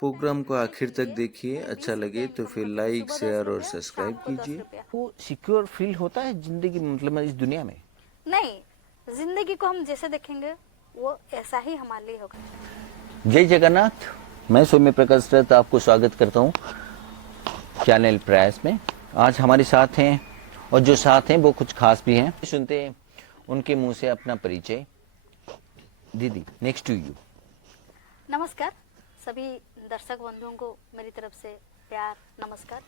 Programme को आखिर तक देखिए, अच्छा लगे तो फिर लाइक, शेयर और सब्सक्राइब कीजिए। वो सिक्योर फील होता है जिंदगी मतलब इस दुनिया में? नहीं, जिंदगी को हम जैसे देखेंगे वो ऐसा ही हमारे लिए होगा। जय जगन्नाथ। मैं सौम्य प्रकाश रथ आपको स्वागत करता हूँ चैनल प्रयास में। आज हमारे साथ हैं और जो साथ हैं वो कुछ खास भी हैं। सुनते हैं उनके मुंह से अपना परिचय। दीदी, नेक्स्ट टू यू। नमस्कार सभी दर्शक बंधुओं को मेरी तरफ से प्यार नमस्कार।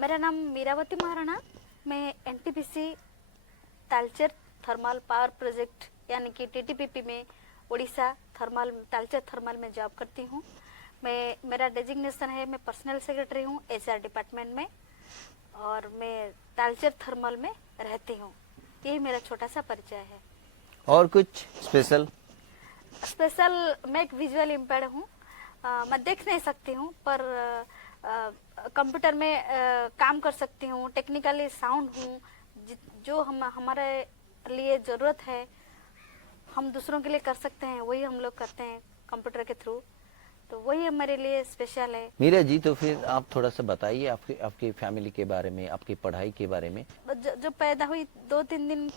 मेरा नाम मीरावती महाराणा। मैं NTPC Talcher thermal power project यानी कि टीटीपीपी में उड़ीसा थर्मल तालचेर थर्मल में जॉब करती हूँ। मेरा डेजिग्नेशन है, मैं पर्सनल सेक्रेटरी हूँ एचआर डिपार्टमेंट में और मैं तालचेर थर्मल में रहती हूँ। यही मेरा छोटा सा परिचय है। और कुछ स्पेशल? मैं एक विजुअल इम्पेयर्ड हूँ। मैं देख नहीं सकती हूँ पर कंप्यूटर में काम कर सकती हूँ। टेक्निकली साउंड हूँ। जो हमारे लिए ज़रूरत है हम दूसरों के लिए कर सकते हैं, वही हम लोग करते हैं कंप्यूटर के थ्रू। तो वही मेरे लिए स्पेशल है। मीरा जी, तो फिर आप थोड़ा सा बताइए आपकी फैमिली के बारे में, आपकी पढ़ाई के बारे में। जो पैदा हुई 2-3 दिन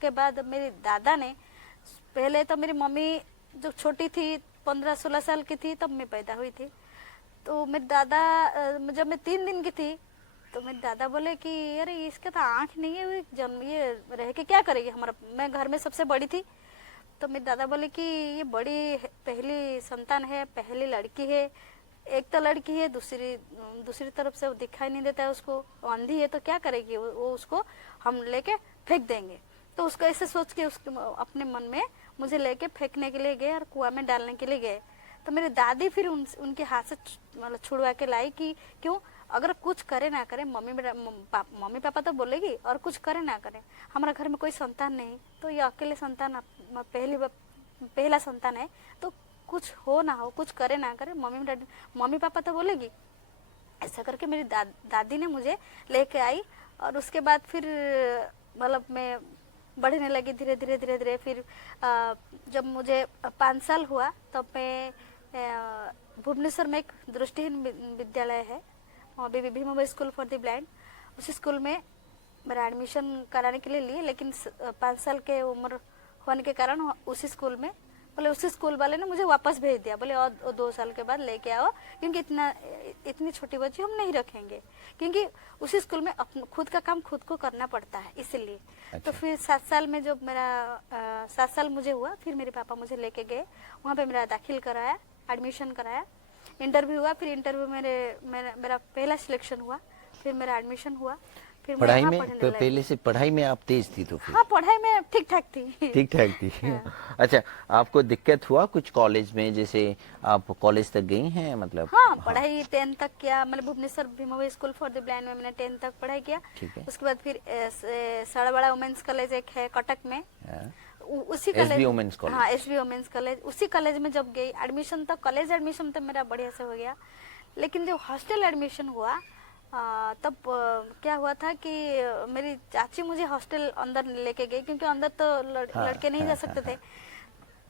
के बाद मेरे दादा ने, पहले तो मेरी मम्मी जो छोटी थी 15-16 साल की थी तब मैं पैदा हुई थी। तो मेरे दादा जब मैं 3 दिन की थी तो मेरे दादा बोले कि अरे इसका तो आँख नहीं है, जन्म ये रह के क्या करेगी हमारा। मैं घर में सबसे बड़ी थी तो मेरे दादा बोले कि ये बड़ी पहली संतान है, पहली लड़की है। एक तो लड़की है, दूसरी तरफ से वो दिखाई नहीं देता है, उसको अंधी है तो क्या करेगी वो उसको हम लेके फेंक देंगे। तो उसको ऐसे सोच के उसके अपने मन में मुझे लेके फेंकने के लिए गए और कुआं में डालने के लिए गए। तो मेरी दादी फिर उनके हाथ से मतलब छुड़वा के लाई कि क्यों, अगर कुछ करे ना करे मम्मी पापा तो बोलेगी और कुछ करे ना करे, हमारा घर में कोई संतान नहीं तो ये अकेले संतान पहला संतान है, तो कुछ हो ना हो, कुछ करे ना करे मम्मी पापा तो बोलेगी। ऐसा करके मेरी दादी ने मुझे लेके आई और उसके बाद फिर मतलब मैं बढ़ने लगी धीरे धीरे। फिर जब मुझे 5 साल हुआ तब मैं भुवनेश्वर में एक दृष्टिहीन विद्यालय है, BB Bhimabai school for the blind, उसी स्कूल में मेरा एडमिशन कराने के लिए लिए। लेकिन 5 साल के उम्र होने के कारण उसी स्कूल वाले ने मुझे वापस भेज दिया। बोले और 2 साल के बाद लेके आओ, क्योंकि इतनी छोटी बच्ची हम नहीं रखेंगे, क्योंकि उसी स्कूल में खुद का काम खुद को करना पड़ता है इसलिए। अच्छा। तो फिर 7 साल में जब मेरा 7 साल मुझे हुआ, फिर मेरे पापा मुझे लेके गए, वहाँ पे मेरा दाखिल कराया, एडमिशन कराया, इंटरव्यू हुआ। फिर इंटरव्यू मेरा पहला सिलेक्शन हुआ, फिर मेरा एडमिशन हुआ। फिर पढ़ाई में तो पहले से पढ़ाई में आप तेज थी तो फिर? हाँ, पढ़ाई में ठीक ठाक थी। हाँ। अच्छा, आपको दिक्कत हुआ कुछ कॉलेज में? जैसे आप कॉलेज तक गई हैं मतलब? हाँ, पढ़ाई 10th तक किया। मैंने Bhubaneswar Bhimabai school for the blind में मैंने 10th तक पढ़ाई किया। उसके बाद फिर सड़ावाड़ा वुमेन्स कॉलेज एक है कटक में, उसी कॉलेज, हाँ एसबी वुमेन्स कॉलेज, उसी कॉलेज में जब गई एडमिशन, तो कॉलेज एडमिशन तो मेरा बढ़िया से हो गया। लेकिन जो हॉस्टल एडमिशन हुआ तब क्या हुआ था कि मेरी चाची मुझे हॉस्टल अंदर लेके गई, क्योंकि अंदर तो लड़के नहीं जा सकते थे।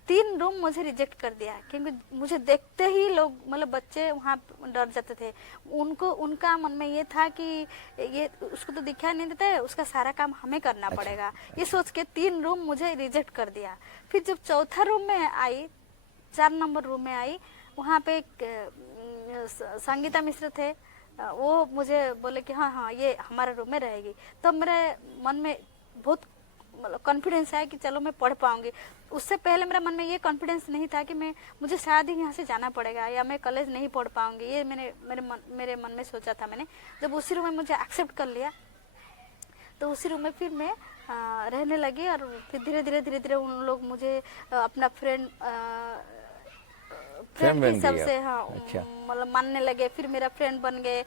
3 रूम मुझे रिजेक्ट कर दिया, क्योंकि मुझे देखते ही लोग मतलब बच्चे वहाँ डर जाते थे। उनका मन में ये था कि ये उसको तो दिखाई नहीं देता है, उसका सारा काम हमें करना पड़ेगा। ये सोच के 3 रूम मुझे रिजेक्ट कर दिया। फिर जब चौथा रूम में आई, 4 नंबर रूम में आई, वहाँ पे संगीता मिश्र थे, वो मुझे बोले कि हाँ ये हमारे रूम में रहेगी। तो मेरे मन में बहुत मतलब कॉन्फिडेंस है कि चलो मैं पढ़ पाऊंगी। उससे पहले मेरे मन में ये कॉन्फिडेंस नहीं था कि मुझे शायद ही यहाँ से जाना पड़ेगा या मैं कॉलेज नहीं पढ़ पाऊंगी। ये मेरे मन में सोचा था मैंने। जब उसी रूम में मुझे एक्सेप्ट कर लिया तो उसी रूम में फिर मैं रहने लगी और फिर धीरे धीरे उन लोग मुझे अपना फ्रेंड के हिसाब से हाँ मतलब मानने लगे। फिर मेरा फ्रेंड बन गए।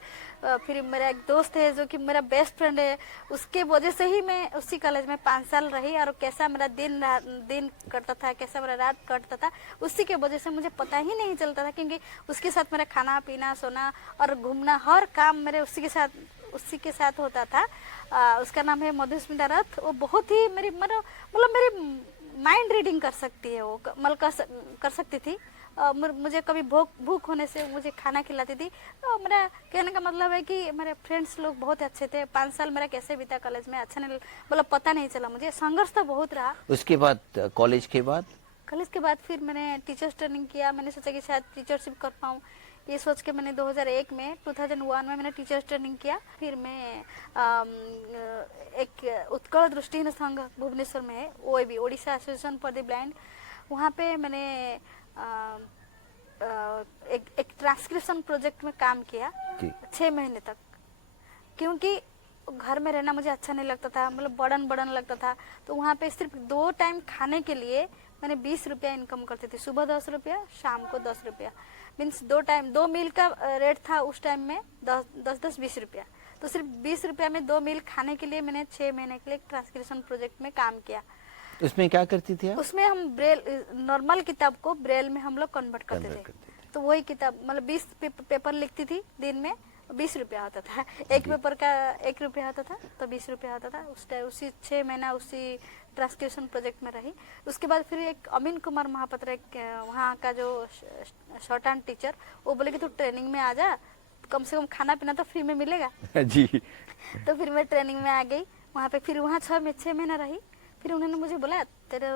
फिर मेरा एक दोस्त है जो कि मेरा बेस्ट फ्रेंड है, उसके वजह से ही मैं उसी कॉलेज में 5 साल रही। और कैसा मेरा दिन कटता था, कैसा मेरा रात कटता था, उसी के वजह से मुझे पता ही नहीं चलता था, क्योंकि उसके साथ मेरा खाना पीना सोना और घूमना हर काम मेरे उसी के साथ होता था। उसका नाम है मधुस्मिता रथ। वो बहुत ही मेरी माइंड रीडिंग कर सकती है वो, मतलब कर सकती थी। मुझे कभी भूख होने से मुझे खाना खिलाती थी। तो मेरा कहने का मतलब है कि मेरे फ्रेंड्स लोग बहुत अच्छे थे। 5 साल मेरा कैसे बीता कॉलेज में, अच्छा नहीं, मतलब पता नहीं चला मुझे। संघर्ष तो बहुत रहा। उसके बाद कॉलेज के बाद फिर मैंने टीचर्स ट्रेनिंग किया। मैंने सोचा कि शायद टीचरशिप कर पाऊँ, ये सोच के मैंने 2001 में 2001 में मैंने टीचर्स ट्रेनिंग किया। फिर मैं एक उत्कल दृष्टिहीन संघ भुवनेश्वर में है, OAB Odisha association for the blind, वहाँ पे मैंने एक ट्रांसक्रिप्शन प्रोजेक्ट में काम किया 6 महीने तक। क्योंकि घर में रहना मुझे अच्छा नहीं लगता था, मतलब बर्डन लगता था। तो वहाँ पे सिर्फ 2 टाइम खाने के लिए मैंने 20 रुपया इनकम करती थी। सुबह 10 रुपया, शाम को 10 रुपया। मीन्स 2 टाइम 2 मील का रेट था उस टाइम में 20 रुपया। तो सिर्फ 20 रुपया में 2 मील खाने के लिए मैंने 6 महीने के लिए ट्रांसक्रिप्शन प्रोजेक्ट में काम किया। उसमें क्या करती थी आप? उसमें हम ब्रेल, नॉर्मल किताब को ब्रेल में हम लोग कन्वर्ट करते थे। तो वही किताब, मतलब 20 पेपर लिखती थी दिन में, 20 रुपया होता था। एक पेपर का 1 रुपया होता था, तो 20 रुपया होता था। उसी 6 महीना उसी ट्रांसक्रिप्शन प्रोजेक्ट में रही। उसके बाद फिर एक अमीन कुमार महापात्र, एक वहाँ का जो शॉर्ट हैंड टीचर, वो बोले कि तू ट्रेनिंग में आ जा, कम से कम खाना पीना तो फ्री में मिलेगा। जी। तो फिर मैं ट्रेनिंग में आ गई वहाँ पे। फिर वहाँ 6 महीना रही। फिर उन्होंने मुझे बोला, तेरे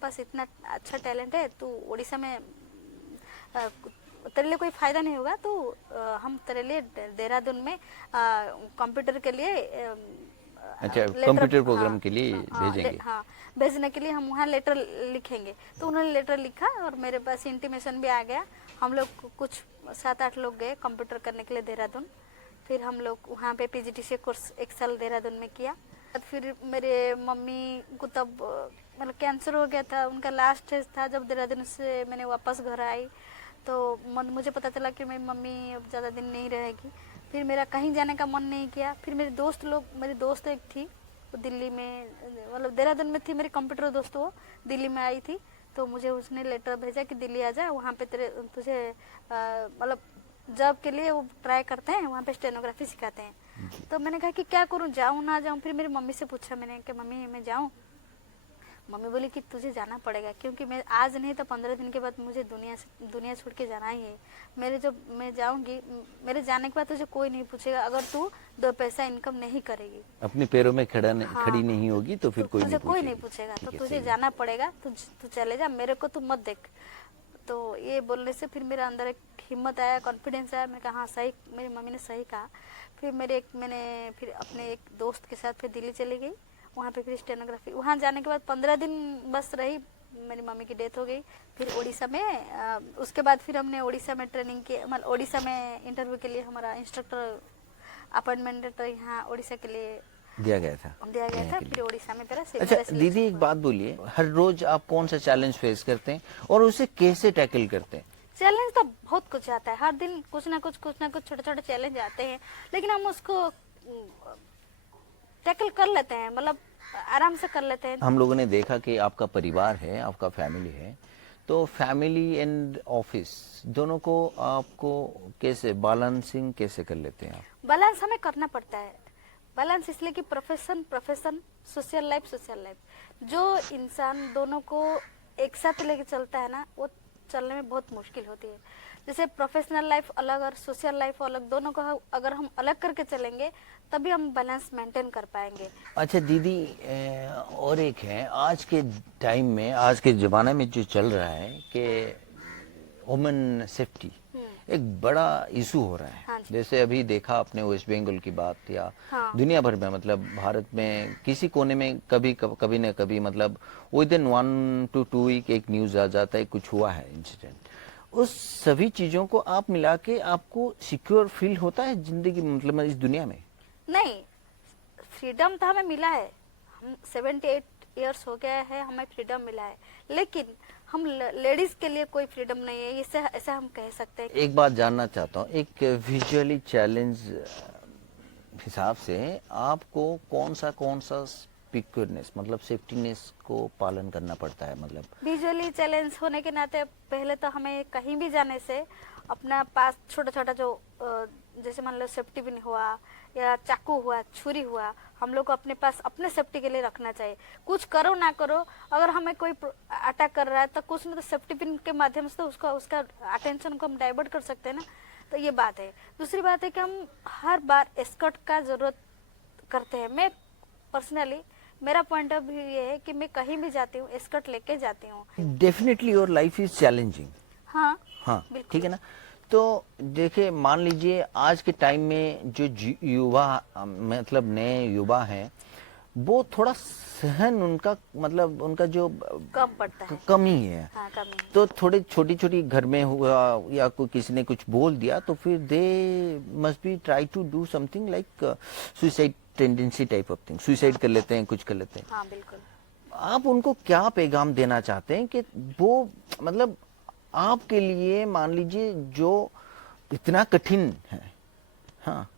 पास इतना अच्छा टैलेंट है, तू उड़ीसा में तेरे लिए कोई फायदा नहीं होगा, तो हम तेरे लिए देहरादून में कंप्यूटर के लिए अच्छा, कंप्यूटर प्रोग्राम के लिए भेजेंगे। हाँ, भेजने के लिए हम वहाँ लेटर लिखेंगे। तो उन्होंने लेटर लिखा और मेरे पास इंटीमेशन भी आ गया। हम लोग कुछ 7-8 लोग गए कंप्यूटर करने के लिए देहरादून। फिर हम लोग वहाँ पे PGDCA कोर्स 1 साल देहरादून में किया। फिर मेरे मम्मी को तब मतलब कैंसर हो गया था, उनका लास्ट स्टेज था। जब देहरादून से मैंने वापस घर आई तो मुझे पता चला कि मेरी मम्मी अब ज़्यादा दिन नहीं रहेगी। फिर मेरा कहीं जाने का मन नहीं किया। फिर मेरी दोस्त एक थी, वो दिल्ली में, मतलब देहरादून में थी मेरी कंप्यूटर दोस्त, वो दिल्ली में आई थी। तो मुझे उसने लेटर भेजा कि दिल्ली आ जा, वहाँ पे तुझे मतलब जॉब के लिए वो ट्राई करते हैं, वहाँ पे स्टेनोग्राफी सिखाते हैं। तो मैंने कहा कि क्या करूँ, जाऊँ ना जाऊँ। फिर मेरी मम्मी से पूछा मैंने कि मम्मी मैं जाऊँ? मम्मी बोली कि तुझे जाना पड़ेगा, क्योंकि मैं आज नहीं तो 15 दिन के बाद मुझे दुनिया छोड़ के जाना ही है। मैं जाऊंगी, मेरे जाने के बाद तुझे कोई नहीं पूछेगा। अगर तू 2 पैसा इनकम नहीं करेगी, अपने पैरों में खड़ी नहीं होगी, तो फिर कोई नहीं पूछेगा। तो तुझे जाना पड़ेगा, तू चले जा, मेरे को तू मत देख। तो ये बोलने से फिर मेरे अंदर एक हिम्मत आया, कॉन्फिडेंस आया। मैंने कहा हाँ सही, मेरी मम्मी ने सही कहा। फिर मैंने फिर अपने एक दोस्त के साथ फिर दिल्ली चली गई। वहाँ पे फिर स्टेनोग्राफी, वहाँ जाने के बाद 15 दिन बस रही, मेरी मम्मी की डेथ हो गई। फिर उड़ीसा में उसके बाद फिर हमने उड़ीसा में ट्रेनिंग की, मतलब उड़ीसा में इंटरव्यू के लिए हमारा इंस्ट्रक्टर अपॉइंटमेंट लेटर यहाँ उड़ीसा के लिए दिया गया था। फिर उड़ीसा में मेरा अच्छा दीदी, एक बात बोलिए, हर रोज आप कौन सा चैलेंज फेस करते हैं और उसे कैसे टैकल करते हैं? चैलेंज तो बहुत कुछ आता है, हर दिन कुछ ना कुछ छोटे छोटे चैलेंज आते हैं, लेकिन हम उसको टैकल कर लेते हैं, मतलब आराम से कर लेते हैं। हम लोगों ने देखा कि आपका परिवार है, आपका फैमिली है, तो फैमिली एंड ऑफिस दोनों को आपको कैसे बैलेंसिंग कैसे कर लेते हैं आप? बैलेंस हमें करना पड़ता है। बैलेंस इसलिए कि प्रोफेशन, सोशल लाइफ, जो इंसान दोनों को एक साथ लेके चलता है ना, वो चलने में बहुत मुश्किल होती है। जैसे प्रोफेशनल लाइफ अलग और सोशल लाइफ अलग, दोनों को अगर हम अलग करके चलेंगे तभी हम बैलेंस मेंटेन कर पाएंगे। अच्छा दीदी, और एक है, आज के टाइम में, आज के ज़माने में जो चल रहा है कि वुमेन सेफ्टी एक बड़ा इशू हो रहा है। हाँ, जैसे अभी देखा आपने वेस्ट बंगाल की बात, या दुनिया भर में, मतलब भारत में किसी कोने में कभी न कभी, मतलब विद इन 1 to 2 वीक एक न्यूज आ जाता है कुछ हुआ है इंसिडेंट। उस सभी चीजों को आप मिला के आपको सिक्योर फील होता है जिंदगी, मतलब इस दुनिया में? नहीं, फ्रीडम तो हमें मिला है, हम 78 इयर्स हो गया है, हमें फ्रीडम मिला है, लेकिन हम लेडीज के लिए कोई फ्रीडम नहीं है, इससे ऐसा हम कह सकते हैं। एक बात जानना चाहता हूँ, एक विजुअली चैलेंज हिसाब से आपको कौन सा सिक्योरनेस, मतलब सेफ्टीनेस को पालन करना पड़ता है? मतलब विजुअली चैलेंज होने के नाते पहले तो हमें कहीं भी जाने से अपना पास छोटा छोटा जो जैसे मान लो सेफ्टी पिन हुआ या चाकू हुआ, छुरी हुआ, हम लोग को अपने पास अपने सेफ्टी के लिए रखना चाहिए। कुछ करो ना करो, अगर हमें कोई अटैक कर रहा है तो कुछ ना तो सेफ्टी पिन के माध्यम से तो उसका अटेंशन को हम डाइवर्ट कर सकते हैं ना। तो ये बात है। दूसरी बात है कि हम हर बार स्कर्ट का जरूरत करते हैं। मैं पर्सनली, मेरा पॉइंट ऑफ व्यू ये है कि मैं कहीं भी जाती हूँ स्कर्ट लेके जाती हूँ। Definitely your life is challenging. हाँ हाँ, बिल्कुल। ठीक है ना। तो देखिए, मान लीजिए आज के टाइम में जो युवा, मतलब नए युवा हैं, वो थोड़ा सहन उनका, मतलब उनका जो कम पड़ता है। कमी है। हाँ, कमी है। तो थोड़े छोटी छोटी घर में हुआ या कोई किसी ने कुछ बोल दिया तो फिर they must be try to do something like suicide tendency type of thing, suicide कर लेते हैं, कुछ कर लेते हैं। हाँ बिल्कुल। आप उनको क्या पैगाम देना चाहते हैं कि वो, मतलब आपके लिए मान लीजिए जो इतना कठिन है, हाँ,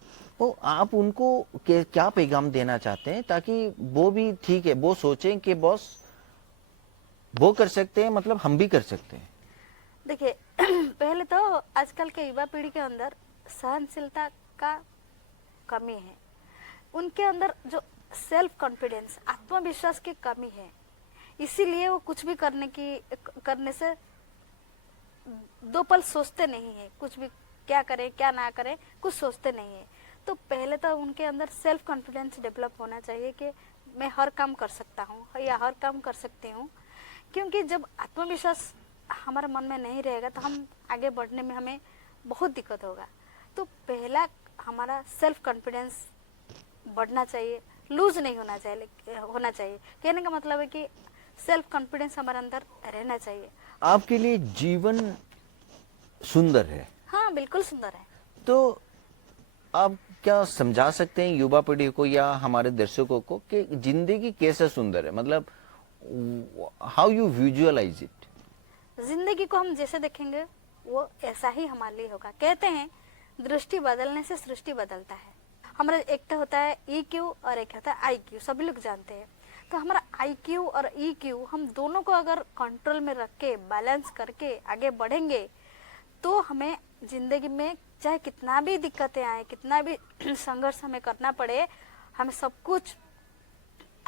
वो आप उनको क्या पैगाम देना चाहते हैं ताकि वो भी ठीक है, वो सोचें कि बॉस वो कर सकते हैं, मतलब हम भी कर सकते हैं। देखिए पहले तो आजकल के युवा पीढ़ी के अंदर सहनशीलता का कमी है। उनके अंदर जो सेल्फ कॉन्फिडेंस, आत्मविश्वास की कमी है, इसीलिए वो कुछ भी करने से दो पल सोचते नहीं है। कुछ भी क्या करें क्या ना करें कुछ सोचते नहीं है। तो पहले तो उनके अंदर सेल्फ कॉन्फिडेंस डेवलप होना चाहिए कि मैं हर काम कर सकता हूँ या हर काम कर सकती हूँ। क्योंकि जब आत्मविश्वास हमारे मन में नहीं रहेगा तो हम आगे बढ़ने में हमें बहुत दिक्कत होगा। तो पहला हमारा सेल्फ कॉन्फिडेंस बढ़ना चाहिए, लूज नहीं होना चाहिए। कहने का मतलब है कि सेल्फ कॉन्फिडेंस हमारे अंदर रहना चाहिए। आपके लिए जीवन सुंदर है? हाँ बिल्कुल सुंदर है। तो आप क्या समझा सकते हैं युवा पीढ़ी को या हमारे दर्शकों को कि जिंदगी कैसा सुंदर है, मतलब हाउ यू विजुअलाइज इट? जिंदगी को हम जैसे देखेंगे वो ऐसा ही हमारे लिए होगा। कहते हैं दृष्टि बदलने से सृष्टि बदलता है। हमारा एक तो होता है EQ और एक होता है IQ, सभी लोग जानते हैं। तो हमारा IQ और EQ, हम दोनों को अगर कंट्रोल में रख के बैलेंस करके आगे बढ़ेंगे तो हमें जिंदगी में चाहे कितना भी दिक्कतें आए, कितना भी संघर्ष हमें करना पड़े, हमें सब कुछ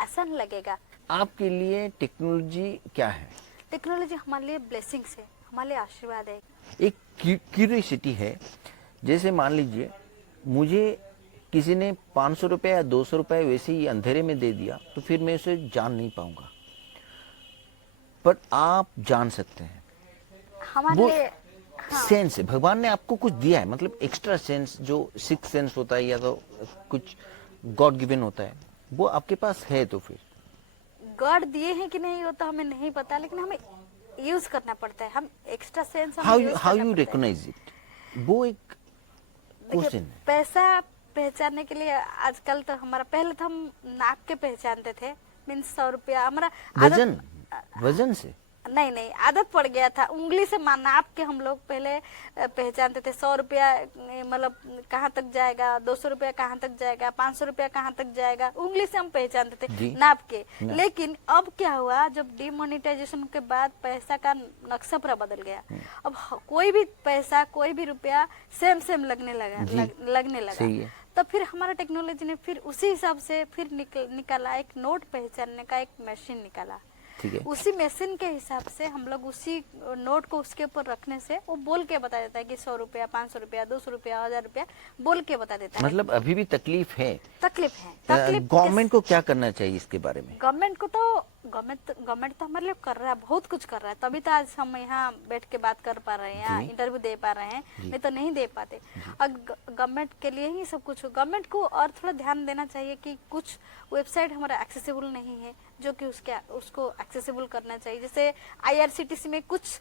आसान लगेगा। आपके लिए टेक्नोलॉजी क्या है? टेक्नोलॉजी हमारे लिए ब्लेसिंग्स है, हमारे लिए आशीर्वाद है। एक क्यूरियोसिटी है, जैसे मान लीजिए मुझे किसी ने 500 रुपये या 200 रुपये वैसे ही अंधेरे में दे दिया तो फिर मैं उसे जान नहीं पाऊंगा, पर आप जान सकते हैं। हमारे वो लिए सेंस है, भगवान ने आपको कुछ दिया है, मतलब एक्स्ट्रा सेंस, जो सिक्स सेंस होता है या तो कुछ गॉड गिवन होता है, वो आपके पास है। तो फिर गॉड दिए हैं कि नहीं वो तो हमें नहीं पता, लेकिन हमें यूज करना पड़ता है। हम extra sense how you recognise it, वो एक क्वेश्चन है। पैसा पहचानने के लिए आजकल तो हमारा, पहले तो हम नाप के पहचानते थे, मीन्स 100 रुपया हमारा वजन से नहीं आदत पड़ गया था। उंगली से नाप के हम लोग पहले पहचानते थे। 100 रुपया मतलब कहाँ तक जाएगा, 200 रुपया कहाँ तक जाएगा, 500 रुपया कहाँ तक जाएगा, उंगली से हम पहचानते थे नाप के। लेकिन अब क्या हुआ, जब डिमोनेटाइजेशन के बाद पैसा का नक्शा पूरा बदल गया। अब कोई भी पैसा, कोई भी रुपया सेम लगने लगा। तो फिर हमारा टेक्नोलॉजी ने फिर उसी हिसाब से फिर निकाला, एक नोट पहचानने का एक मशीन निकाला। उसी मशीन के हिसाब से हम लोग उसी नोट को उसके ऊपर रखने से वो बोल के बता देता है कि 100 रुपया, 500 रुपया, 200 रुपया, 1000 रुपया बोल के बता देता है। मतलब अभी भी तकलीफ है। गवर्नमेंट को क्या करना चाहिए इसके बारे में? गवर्नमेंट तो हमारे लिए कर रहा है, बहुत कुछ कर रहा है, तभी तो आज हम यहाँ बैठ के बात कर पा रहे हैं, यहाँ इंटरव्यू दे पा रहे हैं, नहीं तो नहीं दे पाते। और गवर्नमेंट के लिए ही सब कुछ। गवर्नमेंट को और थोड़ा ध्यान देना चाहिए कि कुछ वेबसाइट हमारा एक्सेसिबल नहीं है, जो कि उसको एक्सेसिबल करना चाहिए। जैसे IRCTC में कुछ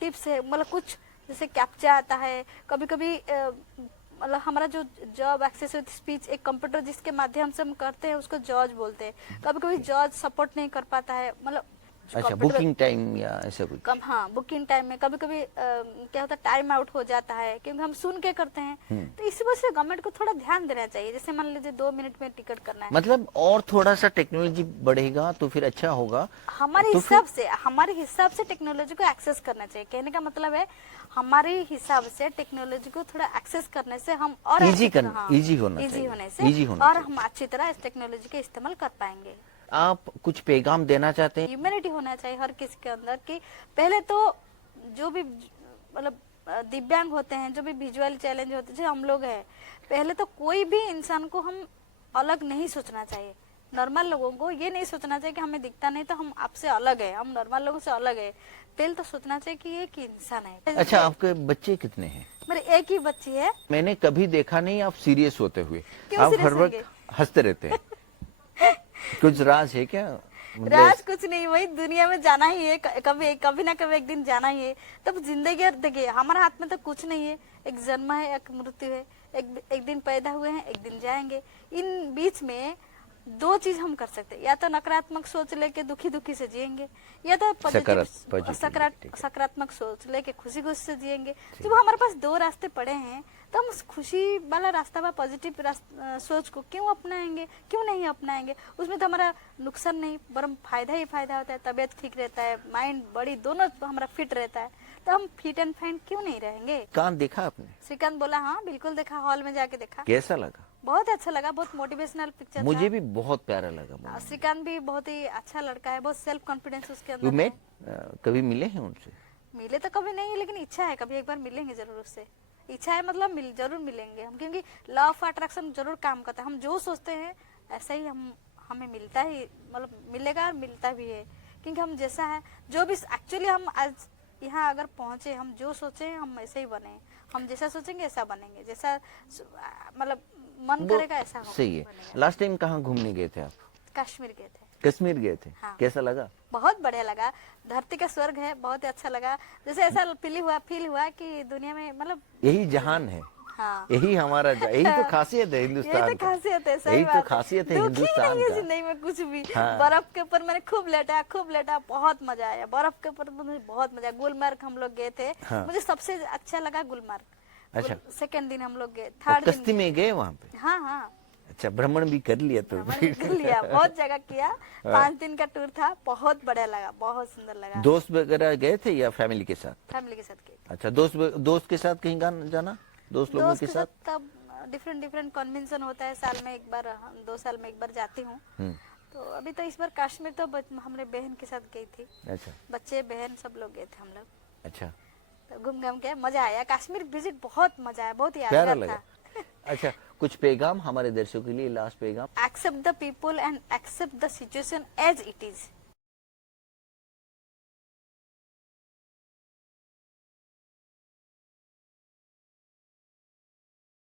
टिप्स है, मतलब कुछ जैसे कैप्चा आता है, कभी कभी मतलब हमारा जो जॉब एक्सेस विद स्पीच, एक कंप्यूटर जिसके माध्यम से हम करते हैं उसको जॉज बोलते हैं। कभी कभी जॉज सपोर्ट नहीं कर पाता है, मतलब जो अच्छा, कंप्यूटर- बुकिंग टाइम या ऐसा कुछ? कम, हाँ, बुकिंग टाइम में कभी कभी क्या होता है, टाइम आउट हो जाता है क्योंकि हम सुन के करते हैं। तो इसी वजह से गवर्नमेंट को थोड़ा ध्यान देना चाहिए। जैसे मान लीजिए 2 मिनट में टिकट करना है, मतलब और थोड़ा सा टेक्नोलॉजी बढ़ेगा तो फिर अच्छा होगा। हमारे तो हिसाब से टेक्नोलॉजी को एक्सेस करना चाहिए। कहने का मतलब है हमारे हिसाब से टेक्नोलॉजी को थोड़ा एक्सेस करने से हम और Easy अच्छी तरह- करना- हाँ, easy होना easy चाहिए, होने से easy होना और चाहिए। हम अच्छी तरह इस टेक्नोलॉजी का इस्तेमाल कर पाएंगे। आप कुछ पैगाम देना चाहते हैं? ह्यूमैनिटी होना चाहिए हर किसी के अंदर कि पहले तो जो भी मतलब दिव्यांग होते हैं, जो भी विजुअल चैलेंज होते हैं, जो हम लोग हैं, पहले तो कोई भी इंसान को हम अलग नहीं सोचना चाहिए। नॉर्मल लोगों को ये नहीं सोचना चाहिए कि हमें दिखता नहीं तो हम आपसे अलग है, हम नॉर्मल लोगों से अलग है। पहले तो सोचना चाहिए कि ये एक इंसान है। अच्छा, आपके बच्चे कितने हैं? मेरे एक ही बच्ची है। मैंने कभी देखा नहीं आप सीरियस होते हुए। क्यों आप serious हर वक्त होंगे? हंसते रहते हैं। कुछ राज है क्या? मतलब राज कुछ नहीं, वही दुनिया में जाना ही है, कभी ना कभी एक दिन जाना ही है। तब जिंदगी देखिए हमारे हाथ में तो कुछ नहीं है। एक जन्म है, एक मृत्यु है, एक दिन पैदा हुए हैं, एक दिन जाएंगे। इन बीच में 2 चीज हम कर सकते हैं, या तो नकारात्मक सोच लेके दुखी दुखी से जिएंगे, या तो सकारात्मक सोच लेके खुशी खुशी से जिएंगे। जब हमारे पास 2 रास्ते पड़े हैं तो हम उस खुशी वाला रास्ता व पॉजिटिव सोच को क्यों अपनाएंगे, क्यों नहीं अपनाएंगे? उसमें तो हमारा नुकसान नहीं बरम फायदा ही फायदा होता है। तबीयत ठीक रहता है, माइंड बॉडी दोनों हमारा फिट रहता है, तो हम फिट एंड फाइन क्यों नहीं रहेंगे? कान देखा आपने? श्रीकांत बोला हाँ बिल्कुल देखा, हॉल में जाके देखा। कैसा लगा? बहुत अच्छा लगा, बहुत मोटिवेशनल पिक्चर था। मुझे भी बहुत प्यारा लगा। श्रीकांत भी बहुत ही अच्छा लड़का है, बहुत सेल्फ कॉन्फिडेंस उसके यू अंदर है। मेट? कभी मिले हैं उनसे? मिले तो कभी नहीं, लेकिन इच्छा है कभी एक बार मिलेंगे जरूर उससे। इच्छा है मतलब जरूर मिलेंगे हम, क्योंकि लॉ ऑफ अट्रैक्शन जरूर काम करता है। हम जो सोचते हैं ऐसा ही हमें मिलता ही, मतलब मिलेगा और मिलता भी है। क्योंकि हम जैसा है, जो भी एक्चुअली हम आज यहाँ अगर पहुंचे, हम जो सोचे हम ऐसे ही बने। हम जैसा सोचेंगे ऐसा बनेंगे, जैसा मतलब मन करेगा ऐसा होगा। सही है। लास्ट टाइम कहाँ घूमने गए थे आप? कश्मीर गए थे। कश्मीर गए थे? हाँ। कैसा लगा? बहुत बढ़िया लगा, धरती का स्वर्ग है, बहुत ही अच्छा लगा। जैसे ऐसा फील हुआ कि दुनिया में मतलब यही जहान है। हाँ, यही हमारा यही तो खासियत है हिंदुस्तान यही तो का। खासियत है, सही यही बात तो है। खासियत है दुख ही हिंदुस्तान नहीं है का। जिंदगी में कुछ भी। हाँ। बर्फ के ऊपर मैंने खूब लेटा, बहुत मजा आया। बर्फ के ऊपर मुझे बहुत मजा। गुलमर्ग हम लोग गए थे। हाँ। मुझे सबसे अच्छा लगा गुलमर्ग। अच्छा। सेकंड दिन हम लोग गए, और थर्ड कश्ती दिन में गए वहाँ पे? हाँ हाँ, अच्छा, भ्रमण भी कर लिया तो? भ्रमण कर लिया, बहुत जगह किया। 5 दिन का टूर था, बहुत बढ़िया लगा, बहुत सुंदर लगा। दोस्त वगैरह गए थे या फैमिली के साथ? फैमिली के साथ गए। अच्छा, दोस्त के साथ कहीं जाना? दोस्त लोगों के साथ? तब डिफरेंट कन्वेंशन होता है, साल में एक बार, 2 साल में एक बार जाती हूँ। तो अभी तो इस बार कश्मीर तो हमने बहन के साथ गई थी। अच्छा। बच्चे बहन सब लोग गए थे हम लोग। अच्छा, तो घूम घाम के मजा आया। कश्मीर विजिट बहुत मजा आया, बहुत प्यारा यादगार लगा। था। अच्छा, कुछ पैगाम हमारे दर्शकों के लिए, लास्ट पैगाम? Except the people and except the situation as it is.